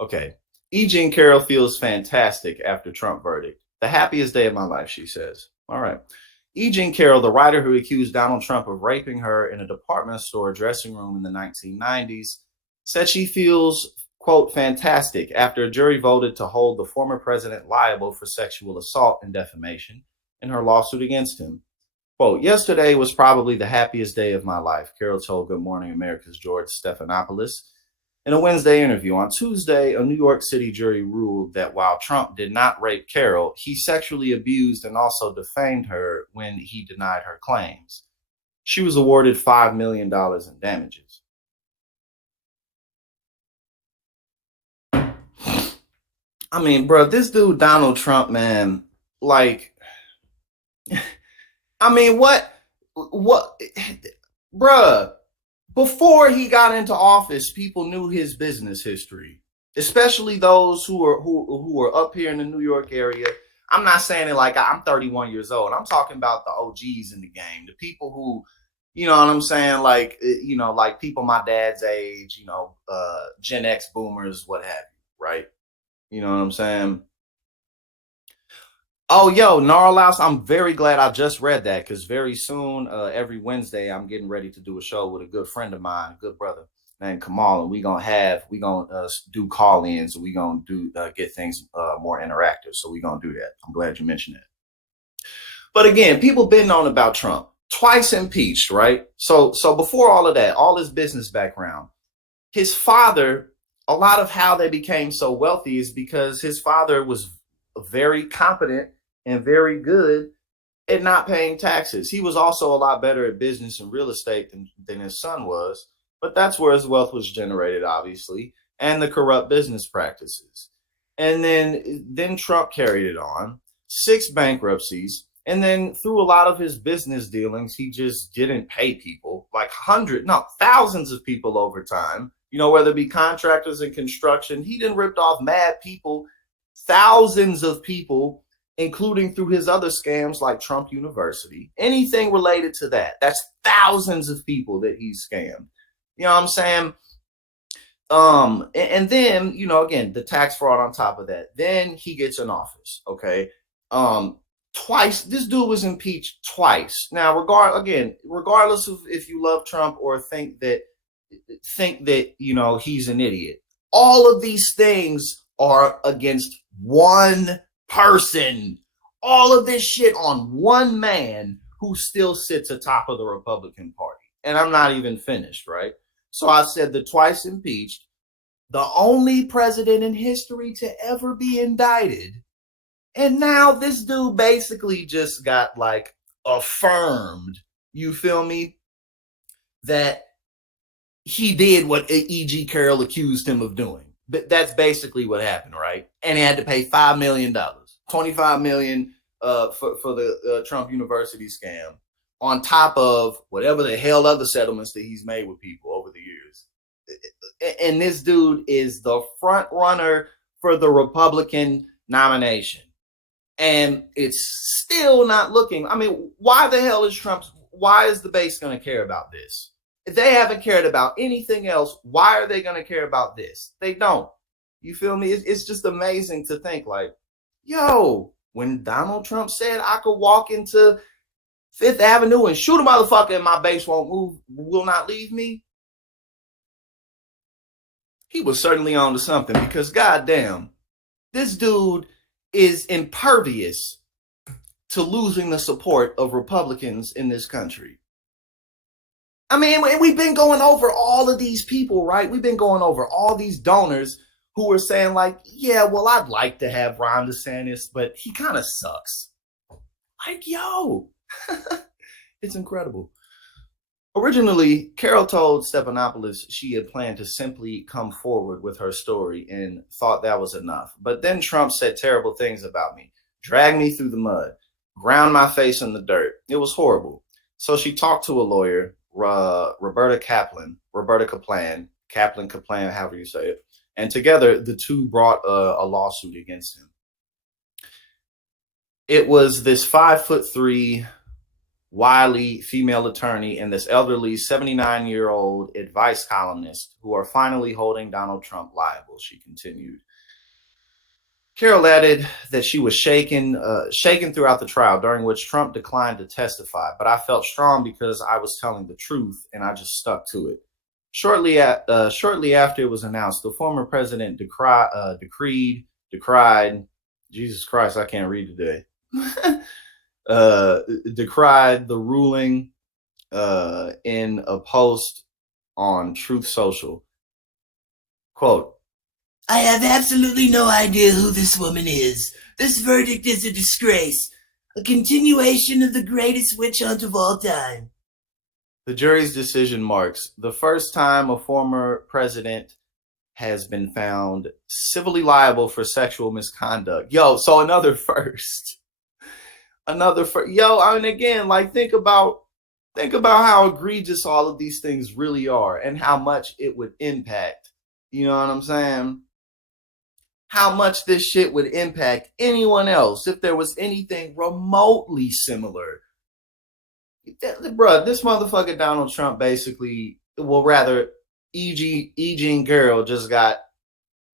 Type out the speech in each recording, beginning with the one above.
Okay. E. Jean Carroll feels fantastic after Trump verdict. The happiest day of my life, she says. All right. E. Jean Carroll, the writer who accused Donald Trump of raping her in a department store dressing room in the 1990s, said she feels, quote, fantastic after a jury voted to hold the former president liable for sexual assault and defamation in her lawsuit against him. Quote, yesterday was probably the happiest day of my life, Carroll told Good Morning America's George Stephanopoulos in a Wednesday interview. On Tuesday, a New York City jury ruled that while Trump did not rape Carroll, he sexually abused and also defamed her when he denied her claims. She was awarded $5 million in damages. I mean, bro, this dude, Donald Trump, man, like, I mean, bruh, before he got into office, people knew his business history, especially those who are up here in the New York area. I'm not saying it like I'm 31 years old. I'm talking about the OGs in the game, the people who, you know what I'm saying, like like people my dad's age, Gen X boomers, what have you, right? You know what I'm saying? Oh, yo, Gnarlaus, I'm very glad I just read that because very soon, every Wednesday, I'm getting ready to do a show with a good friend of mine, a good brother named Kamal, and we gonna do call-ins. We gonna do get things more interactive. So we gonna do that. I'm glad you mentioned it. But again, people been known about Trump, twice impeached, right? So before all of that, all his business background, his father, a lot of how they became so wealthy is because his father was very competent and very good at not paying taxes. He was also a lot better at business and real estate than his son was, but that's where his wealth was generated, obviously, and the corrupt business practices. And then Trump carried it on, 6 bankruptcies, and then through a lot of his business dealings, he just didn't pay people, like thousands of people over time, whether it be contractors in construction. He didn't ripped off mad people, thousands of people, including through his other scams like Trump University, anything related to that. That's thousands of people that he's scammed. You know what I'm saying? And then, again, the tax fraud on top of that. Then he gets in office. Okay. Twice, this dude was impeached twice. Now, regardless of if you love Trump or think that, he's an idiot, all of these things are against one person. All of this shit on one man who still sits atop of the Republican Party. And I'm not even finished, right? So I said the twice impeached, the only president in history to ever be indicted. And now this dude basically just got like affirmed, you feel me, that he did what E.G. Carroll accused him of doing. But that's basically what happened, right? And he had to pay $5 million, $25 million for the Trump University scam, on top of whatever the hell other settlements that he's made with people over the years. And this dude is the front runner for the Republican nomination. And it's still not looking. I mean, why is the base going to care about this? If they haven't cared about anything else, why are they going to care about this? They don't. You feel me? It's just amazing to think like, yo, when Donald Trump said I could walk into Fifth Avenue and shoot a motherfucker and my base will not leave me, he was certainly on to something, because goddamn, this dude is impervious to losing the support of Republicans in this country. I mean, we've been going over all of these people, right? We've been going over all these donors who are saying like, yeah, well, I'd like to have Ron DeSantis, but he kind of sucks. Like, yo, it's incredible. Originally, Carrol told Stephanopoulos she had planned to simply come forward with her story and thought that was enough. But then Trump said terrible things about me, dragged me through the mud, ground my face in the dirt. It was horrible. So she talked to a lawyer, Roberta Kaplan, however you say it. And together, the two brought a lawsuit against him. It was this 5'3", wily female attorney and this elderly 79-year-old advice columnist who are finally holding Donald Trump liable, she continued. Carrol added that she was shaken throughout the trial, during which Trump declined to testify, but I felt strong because I was telling the truth and I just stuck to it. Shortly after it was announced, the former president decried, Jesus Christ, I can't read today, decried the ruling in a post on Truth Social. Quote, I have absolutely no idea who this woman is. This verdict is a disgrace. A continuation of the greatest witch hunt of all time. The jury's decision marks the first time a former president has been found civilly liable for sexual misconduct. Yo, so another first. Yo, I mean, again, like, think about how egregious all of these things really are and how much it would impact. You know what I'm saying? How much this shit would impact anyone else if there was anything remotely similar. Bruh, this motherfucker Donald Trump basically, well, rather, E.G. and Carrol just got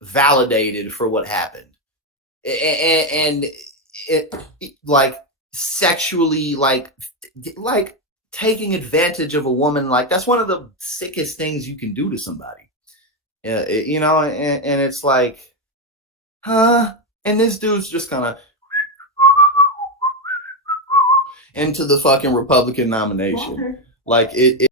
validated for what happened. And it, like, sexually, like taking advantage of a woman, like, that's one of the sickest things you can do to somebody. You know, and it's like, huh? And this dude's just kind of into the fucking Republican nomination. Like, it